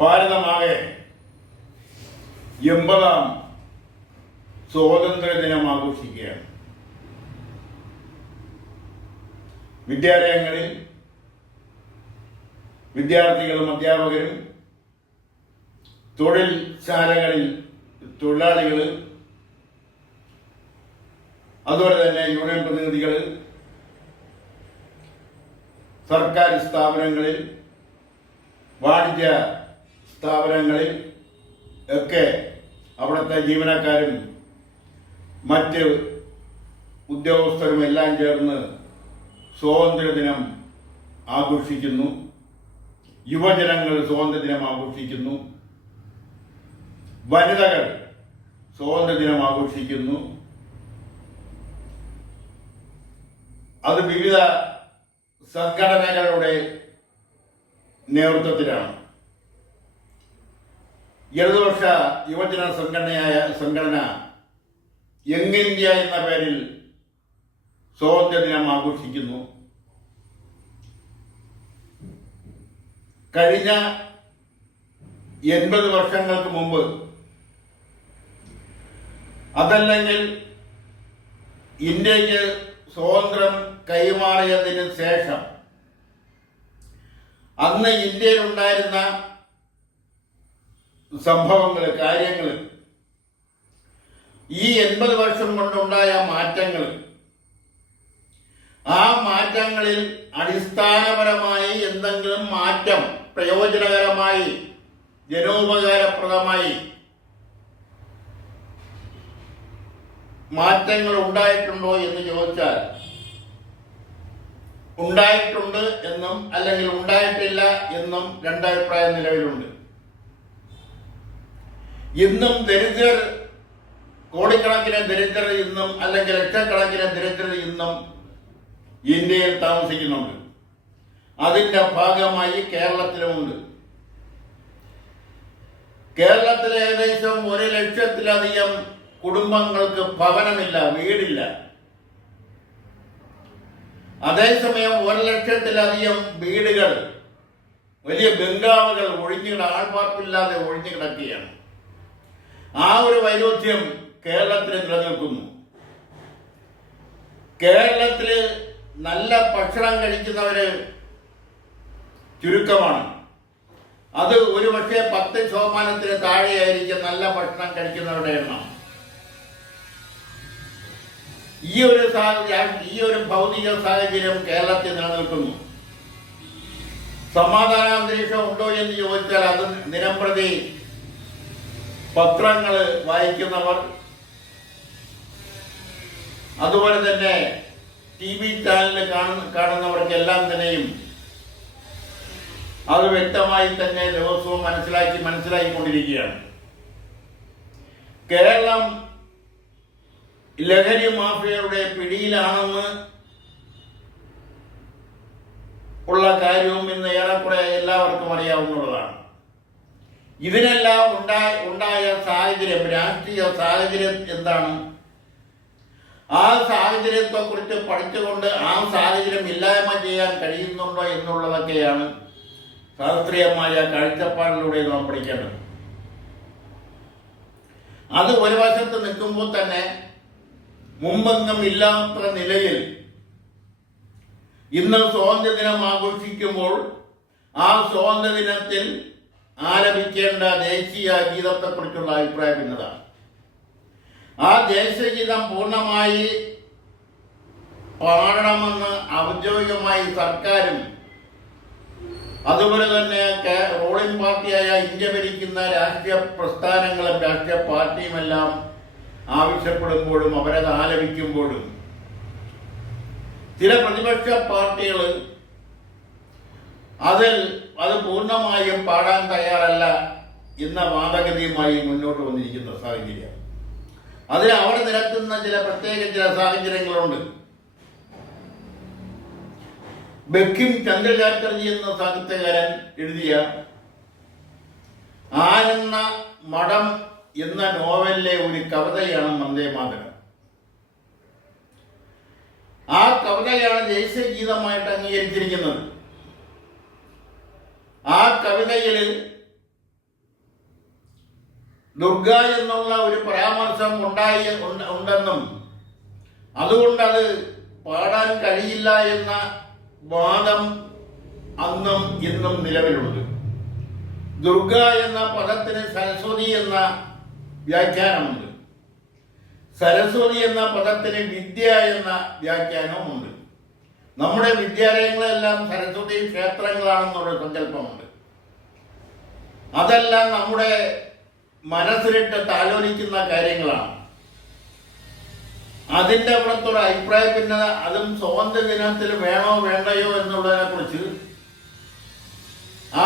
ഭാരതമാകെ 80ാം സ്വാതന്ത്ര്യ ദിനം ആഘോഷിക്കുകയാണ്. വിദ്യാലയങ്ങളിൽ വിദ്യാർത്ഥികളും അധ്യാപകരും, തൊഴിൽശാലകളിൽ തൊഴിലാളികൾ, അതുപോലെ തന്നെ യൂണിയൻ പ്രതിനിധികൾ, സർക്കാർ സ്ഥാപനങ്ങളിൽ, വാണിജ്യ സ്ഥാപനങ്ങളിൽ ഒക്കെ അവിടുത്തെ ജീവനക്കാരും മറ്റ് ഉദ്യോഗസ്ഥരും എല്ലാം ചേർന്ന് സ്വാതന്ത്ര്യദിനം ആഘോഷിക്കുന്നു. യുവജനങ്ങൾ സ്വാതന്ത്ര്യദിനം ആഘോഷിക്കുന്നു. വനിതകൾ സ്വാതന്ത്ര്യദിനം ആഘോഷിക്കുന്നു. അത് വിവിധ സംഘടനകളുടെ നേതൃത്വത്തിലാണ്. ഇടതുപക്ഷ യുവജന സംഘടന യങ് ഇന്ത്യ എന്ന പേരിൽ സ്വാതന്ത്ര്യദിനം ആഘോഷിക്കുന്നു. കഴിഞ്ഞ 80 വർഷങ്ങൾക്ക് മുമ്പ്, അതല്ലെങ്കിൽ ഇന്ത്യക്ക് സ്വാതന്ത്ര്യം കൈമാറിയതിന് ശേഷം അന്ന് ഇന്ത്യയിലുണ്ടായിരുന്ന സംഭവങ്ങൾ, കാര്യങ്ങൾ, ഈ 80 വർഷം കൊണ്ടുണ്ടായ മാറ്റങ്ങൾ, ആ മാറ്റങ്ങളിൽ അടിസ്ഥാനപരമായി എന്തെങ്കിലും മാറ്റം പ്രയോജനകരമായി, ജനോപകാരപ്രദമായി മാറ്റങ്ങൾ ഉണ്ടായിട്ടുണ്ടോ എന്ന് ചോദിച്ചാൽ ഉണ്ടായിട്ടുണ്ട് എന്നും അല്ലെങ്കിൽ ഉണ്ടായിട്ടില്ല എന്നും രണ്ടഭിപ്രായം നിലവിലുണ്ട്. ഇന്നും ദരിദ്രർ, കോടിക്കണക്കിന് ദരിദ്രർ ഇന്നും, അല്ലെങ്കിൽ ലക്ഷക്കണക്കിന് ദരിദ്രർ ഇന്നും ഇന്ത്യയിൽ താമസിക്കുന്നുണ്ട്. അതിന്റെ ഭാഗമായി കേരളത്തിലുമുണ്ട്. കേരളത്തിലെ ഏകദേശം 1 ലക്ഷത്തിലധികം കുടുംബങ്ങൾക്ക് ഭവനമില്ല, വീടില്ല. അതേസമയം 1 ലക്ഷത്തിലധികം വീടുകൾ, വലിയ ബംഗ്ലാവുകൾ ആൾപ്പാർപ്പില്ലാതെ ഒഴിഞ്ഞു കിടക്കുകയാണ്. ആ ഒരു വൈരുദ്ധ്യം കേരളത്തിൽ നിലനിൽക്കുന്നു. കേരളത്തിൽ നല്ല ഭക്ഷണം കഴിക്കുന്നവര് ചുരുക്കമാണ്. അത് ഒരുപക്ഷെ 10% താഴെയായിരിക്കും നല്ല ഭക്ഷണം കഴിക്കുന്നവരുടെ എണ്ണം. ഈ ഒരു ഭൗതിക സാഹചര്യം കേരളത്തിൽ നിലനിൽക്കുന്നു. സമാധാനാന്തരീക്ഷം ഉണ്ടോ എന്ന് ചോദിച്ചാൽ അത് ദിനംപ്രതി പത്രങ്ങൾ വായിക്കുന്നവർ, അതുപോലെ തന്നെ TV ചാനലിൽ കാണുന്നവർക്കെല്ലാം തന്നെയും അത് വ്യക്തമായി തന്നെ ദിവസവും മനസ്സിലാക്കിക്കൊണ്ടിരിക്കുകയാണ്. കേരളം ലഹരി മാഫിയയുടെ പിടിയിലാണെന്ന് ഉള്ള കാര്യവും ഇന്ന് ഏറെക്കുറെ എല്ലാവർക്കും അറിയാവുന്നതാണ്. ഇതിനെല്ലാം ഉണ്ടായ സാഹചര്യം, രാഷ്ട്രീയ സാഹചര്യം എന്താണ്? ആ സാഹചര്യത്തെ കുറിച്ച് പഠിച്ചുകൊണ്ട് ആ സാഹചര്യം ഇല്ലായ്മ ചെയ്യാൻ കഴിയുന്നുണ്ടോ എന്നുള്ളതൊക്കെയാണ് ശാസ്ത്രീയമായ കാഴ്ചപ്പാടിലൂടെ നാം പഠിക്കേണ്ടത്. അത് ഒരു വശത്ത് നിൽക്കുമ്പോൾ തന്നെ മുമ്പെങ്ങും ഇല്ലാത്ത നിലയിൽ ഇന്ന് സ്വാതന്ത്ര്യദിനം ആഘോഷിക്കുമ്പോൾ ആ സ്വാതന്ത്ര്യദിനത്തിൽ ആലപിക്കേണ്ട ദേശീയ ഗീതത്തെക്കുറിച്ചുള്ള അഭിപ്രായം എന്നതാണ്. ആ ദേശീയഗീതം പൂർണ്ണമായി പാടണമെന്ന് ഔദ്യോഗികമായി സർക്കാരും അതുപോലെ തന്നെ റൂളിംഗ് പാർട്ടിയായ ഇന്ത്യ ഭരിക്കുന്ന രാഷ്ട്രീയ പ്രസ്ഥാനങ്ങളും രാഷ്ട്രീയ പാർട്ടിയുമെല്ലാം ആവശ്യപ്പെടുമ്പോഴും അവരത് ആലപിക്കുമ്പോഴും ചില പ്രതിപക്ഷ പാർട്ടികൾ അത് പൂർണ്ണമായും പാടാൻ തയ്യാറല്ല എന്ന വാദഗതിയുമായി മുന്നോട്ട് വന്നിരിക്കുന്ന സാഹചര്യം. അതിൽ അവർ നിരത്തുന്ന ചില സാഹചര്യങ്ങളുണ്ട്. ബങ്കിം ചന്ദ്ര ചാറ്റർജി എന്ന സാഹിത്യകാരൻ എഴുതിയ ആനന്ദ മഠം എന്ന നോവലിലെ ഒരു കവിതയാണ് വന്ദേമാതരം. ആ കവിതയാണ് ദേശീയ ഗീതമായിട്ട് അംഗീകരിച്ചിരിക്കുന്നത്. ആ കവിതയിൽ ദുർഗ എന്നുള്ള ഒരു പരാമർശം ഉണ്ടെന്നും അതുകൊണ്ടത് പാടാൻ കഴിയില്ല എന്ന വാദം അന്നും ഇന്നും നിലവിലുണ്ട്. ദുർഗ എന്ന പദത്തിന് സരസ്വതി എന്ന വ്യാഖ്യാനമുണ്ട്. സരസ്വതി എന്ന പദത്തിന് വിദ്യ എന്ന വ്യാഖ്യാനവുമുണ്ട്. നമ്മുടെ വിദ്യാലയങ്ങളെല്ലാം സരസ്വതി ക്ഷേത്രങ്ങളാണെന്നുള്ള സങ്കല്പമുണ്ട്. അതെല്ലാം നമ്മുടെ മനസ്സിലിട്ട് താലോലിക്കുന്ന കാര്യങ്ങളാണ്. അതിൻ്റെ പുറത്തൊരു അഭിപ്രായ ഭിന്നത, അതും സ്വാതന്ത്ര്യ ദിനത്തിൽ വേണോ വേണ്ടയോ എന്നുള്ളതിനെ കുറിച്ച് ആ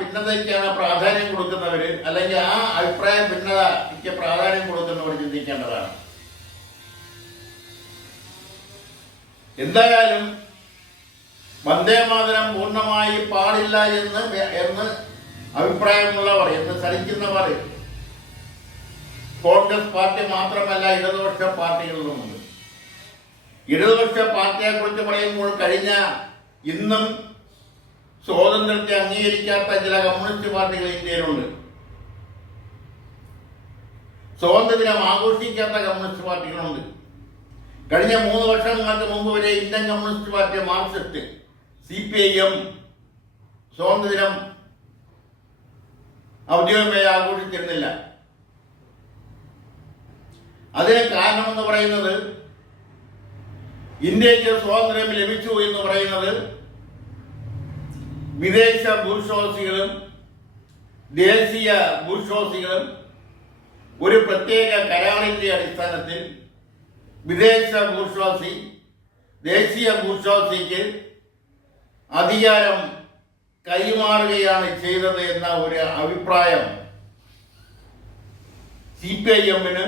ഭിന്നതയ്ക്കാണ് പ്രാധാന്യം കൊടുക്കുന്നവർ, അല്ലെങ്കിൽ ആ അഭിപ്രായ ഭിന്നതയ്ക്ക് പ്രാധാന്യം കൊടുക്കുന്നവർ ചിന്തിക്കേണ്ടതാണ്. എന്തായാലും വന്ദേമാതരം പൂർണ്ണമായി പാടില്ല എന്ന് അഭിപ്രായമുള്ളവർ, എന്ന് സഹിക്കുന്നവർ കോൺഗ്രസ് പാർട്ടി മാത്രമല്ല ഇടതുപക്ഷ പാർട്ടികളിലുമുണ്ട്. ഇടതുപക്ഷ പാർട്ടിയെക്കുറിച്ച് പറയുമ്പോൾ ഇന്നും സ്വാതന്ത്ര്യത്തെ അംഗീകരിക്കാത്ത ചില കമ്മ്യൂണിസ്റ്റ് പാർട്ടികൾ ഇന്ത്യയിലുണ്ട്. സ്വാതന്ത്ര്യം ആഘോഷിക്കാത്ത കമ്മ്യൂണിസ്റ്റ് പാർട്ടികളുണ്ട്. കഴിഞ്ഞ 3 വർഷങ്ങൾക്ക് മുമ്പ് വരെ Indian communist party, Marxist, CPIM സ്വാതന്ത്ര്യം ഔദ്യോഗികമായി ആഘോഷിച്ചിരുന്നില്ല. അതിന് കാരണമെന്ന് പറയുന്നത്, ഇന്ത്യക്ക് സ്വാതന്ത്ര്യം ലഭിച്ചു എന്ന് പറയുന്നത് വിദേശ ബൂർഷ്വാസികളും ദേശീയ ബൂർഷ്വാസികളും ഒരു പ്രത്യേക കരാറിന്റെ അടിസ്ഥാനത്തിൽ വിദേശ ബൂർഷ്വാസി ദേശീയ ബൂർഷ്വാസിക്ക് അധികാരം കൈമാറുകയാണ് ചെയ്തത് എന്ന ഒരു അഭിപ്രായം CPIM-ന്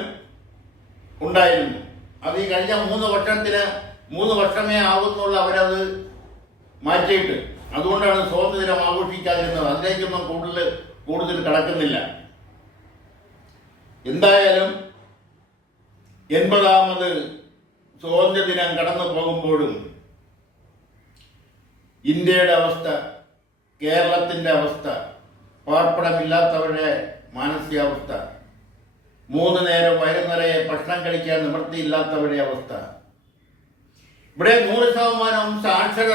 ഉണ്ടായിരുന്നു. അത് ഈ കഴിഞ്ഞ 3 വർഷമേ ആവുന്നുള്ള അവരത് മാറ്റിയിട്ട്, അതുകൊണ്ടാണ് സ്വാതന്ത്ര്യം ആഘോഷിക്കാതിരുന്നത്. അതിലേക്കൊന്നും കൂടുതൽ കടക്കുന്നില്ല. എന്തായാലും 80ാമത് സ്വാതന്ത്ര്യ ദിനം കടന്നു പോകുമ്പോഴും ഇന്ത്യയുടെ അവസ്ഥ, കേരളത്തിൻ്റെ അവസ്ഥ, പാർപ്പിടമില്ലാത്തവരുടെ മാനസികാവസ്ഥ, 3 നേരം വയറു നിറയെ ഭക്ഷണം കഴിക്കാൻ നിവൃത്തിയില്ലാത്തവരുടെ അവസ്ഥ, ഇവിടെ 100% സാക്ഷരത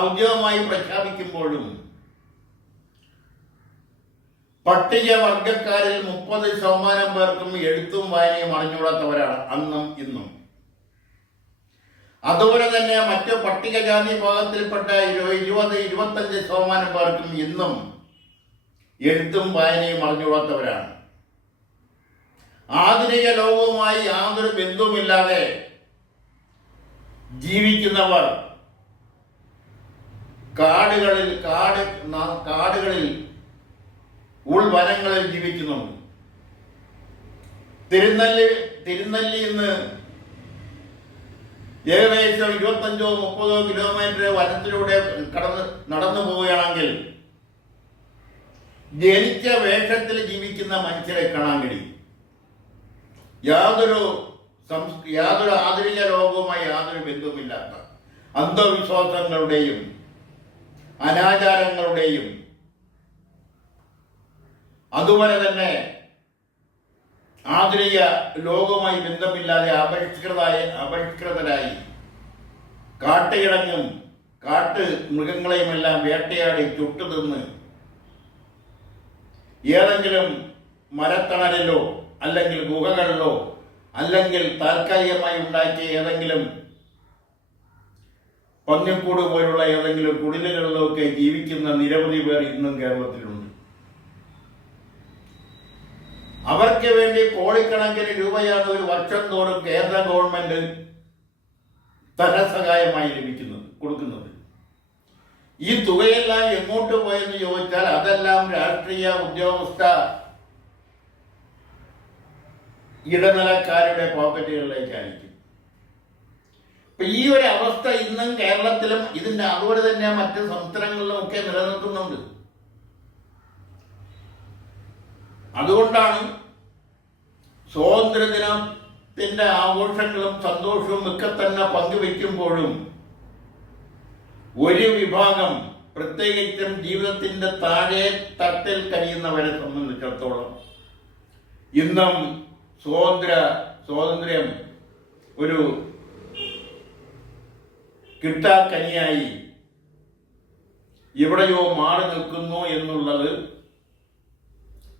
ഔദ്യോഗികമായി പ്രഖ്യാപിക്കുമ്പോഴും പട്ടികവർഗക്കാരിൽ 30% പേർക്കും എഴുത്തും വായനയും അറിഞ്ഞുകൂടാത്തവരാണ് അന്നും ഇന്നും. അതുപോലെ തന്നെ മറ്റ് പട്ടികജാതി വിഭാഗത്തിൽപ്പെട്ട 20-25% പേർക്കും ഇന്നും എഴുത്തും വായനയും അറിഞ്ഞുകൂടാത്തവരാണ്. ആധുനിക ലോകവുമായി യാതൊരു ബന്ധവുമില്ലാതെ ജീവിക്കുന്നവർ കാടുകളിൽ ഉൾവനങ്ങളിൽ ജീവിക്കുന്നുണ്ട്. തിരുനെല്ലി ഇന്ന് ഏകദേശം 25-30 കിലോമീറ്റർ വനത്തിലൂടെ നടന്നു പോവുകയാണെങ്കിൽ ജനിച്ച വേഷത്തിൽ ജീവിക്കുന്ന മനുഷ്യരെ കാണാൻ കഴിയും. യാതൊരു ആധുനിക ലോകവുമായി യാതൊരു ബന്ധവുമില്ലാത്ത അന്ധവിശ്വാസങ്ങളുടെയും അനാചാരങ്ങളുടെയും അതുപോലെ തന്നെ ആധുനിക ലോകവുമായി ബന്ധമില്ലാതെ അപരിഷ്കൃതരായി കാട്ടുകിഴങ്ങും മൃഗങ്ങളെയുമെല്ലാം വേട്ടയാടി ചുട്ടുതിന്ന് ഏതെങ്കിലും മരത്തണലിലോ അല്ലെങ്കിൽ ഗുഹകളിലോ അല്ലെങ്കിൽ താൽക്കാലികമായി ഉണ്ടാക്കിയ ഏതെങ്കിലും പന്നിക്കൂട് പോലുള്ള ഏതെങ്കിലും കുടിലുകളിലോ ഒക്കെ ജീവിക്കുന്ന നിരവധി പേർ ഇന്നും കേരളത്തിലുണ്ട്. അവർക്ക് വേണ്ടി കോടിക്കണക്കിന് രൂപയാണ് ഒരു വർഷം തോറും കേന്ദ്ര ഗവൺമെന്റ് ധനസഹായമായി കൊടുക്കുന്നത്. ഈ തുകയെല്ലാം എങ്ങോട്ട് പോയെന്ന് ചോദിച്ചാൽ അതെല്ലാം രാഷ്ട്രീയ ഉദ്യോഗസ്ഥ ഇടനിലക്കാരുടെ പോക്കറ്റുകളിലേക്കായിരിക്കും. ഇപ്പൊ ഈ ഒരു അവസ്ഥ ഇന്നും കേരളത്തിലും ഇതിന്റെ അതുപോലെ തന്നെ മറ്റ് സംസ്ഥാനങ്ങളിലും ഒക്കെ നിലനിൽക്കുന്നുണ്ട്. അതുകൊണ്ടാണ് സ്വാതന്ത്ര്യദിനത്തിന്റെ ആഘോഷങ്ങളും സന്തോഷവും ഒക്കെ തന്നെ പങ്കുവെക്കുമ്പോഴും ഒരു വിഭാഗം പ്രത്യേകിച്ചും ജീവിതത്തിന്റെ താഴെ തട്ടിൽ കഴിയുന്നവരെ സംബന്ധിച്ചിടത്തോളം ഇന്നും സ്വാതന്ത്ര്യം ഒരു കിട്ടാക്കനിയായി എവിടെയോ മാറി നിൽക്കുന്നു എന്നുള്ളത്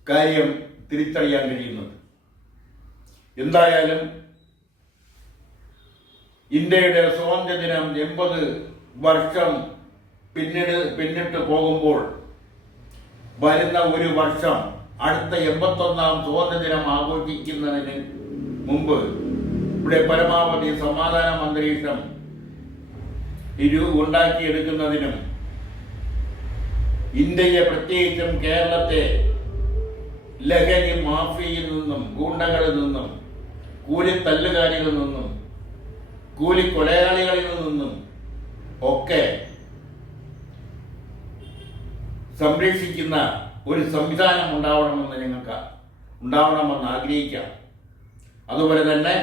കാര്യം തിരിച്ചറിയാൻ കഴിയുന്നത്. എന്തായാലും ഇന്ത്യയുടെ സ്വാതന്ത്ര്യദിനം 80 വർഷം പിന്നിട്ട് പോകുമ്പോൾ വരുന്ന ഒരു വർഷം അടുത്ത 81ാം സ്വാതന്ത്ര്യദിനം ആഘോഷിക്കുന്നതിന് മുമ്പ് ഇവിടെ പരമാവധി സമാധാന അന്തരീക്ഷം ഉണ്ടാക്കിയെടുക്കുന്നതിനും ഇന്ത്യയെ പ്രത്യേകിച്ചും കേരളത്തെ ലഹരി മാഫിയയിൽ നിന്നും ഗൂണ്ടകളിൽ നിന്നും കൂലിത്തല്ലുകാരികളിൽ നിന്നും കൂലിക്കൊലയാളികളിൽ നിന്നും ഒക്കെ സംരക്ഷിക്കുന്ന ഒരു സംവിധാനം ഉണ്ടാവണമെന്ന് ആഗ്രഹിക്കാം. അതുപോലെ തന്നെ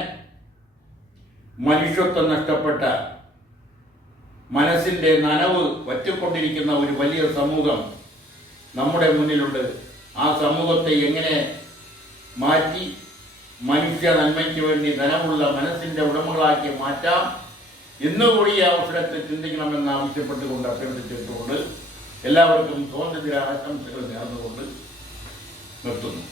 മനുഷ്യത്വം നഷ്ടപ്പെട്ട മനസ്സിന്റെ നനവ് വറ്റിക്കൊണ്ടിരിക്കുന്ന ഒരു വലിയ സമൂഹം നമ്മുടെ മുന്നിലുണ്ട്. ആ സമൂഹത്തെ എങ്ങനെ മാറ്റി മനുഷ്യ നന്മയ്ക്ക് വേണ്ടി നനവുള്ള മനസ്സിന്റെ ഉടമകളാക്കി മാറ്റാം എന്നുകൂടി ഈ അവസരത്തിൽ ചിന്തിക്കണമെന്ന് ആവശ്യപ്പെട്ടുകൊണ്ട് അഭ്യർത്ഥിച്ചിട്ടുകൊണ്ട് എല്ലാവർക്കും സ്വാതന്ത്ര്യ ആശംസകൾ നേർന്നുകൊണ്ട് നിർത്തുന്നു.